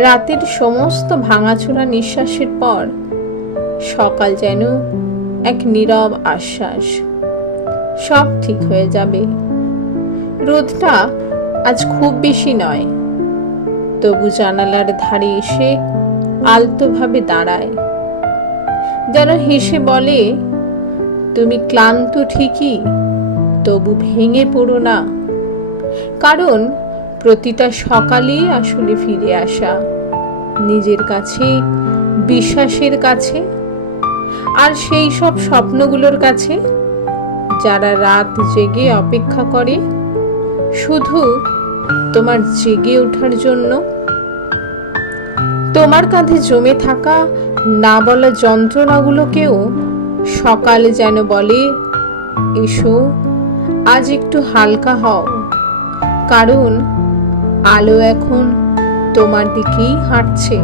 রাতের সমস্ত ভাঙাচোরা নিঃশ্বাসের পর সকাল যেন এক নীরব আশ্বাস, সব ঠিক হয়ে যাবে। রোদটা আজ খুব বেশি নয়, তবু জানালার ধারে এসে আলতোভাবে দাঁড়ায়, যেন হেসে বলে, তুমি ক্লান্ত ঠিকই, তবু ভেঙে পড়ো না। কারণ প্রতিটা সকালেই আসলে ফিরে আসা নিজের কাছে, বিশ্বাসের কাছে, আর সেই সব স্বপ্নগুলোর কাছে যারা রাত জেগে অপেক্ষা করে শুধু তোমার জেগে ওঠার জন্য। তোমার কাঁধে জমে থাকা না বলা যন্ত্রণাগুলোকেও সকালে যেন বলে, এসো আজ একটু হালকা হও, কারণ আলো এখন তোমার দিকেই হাঁটছে।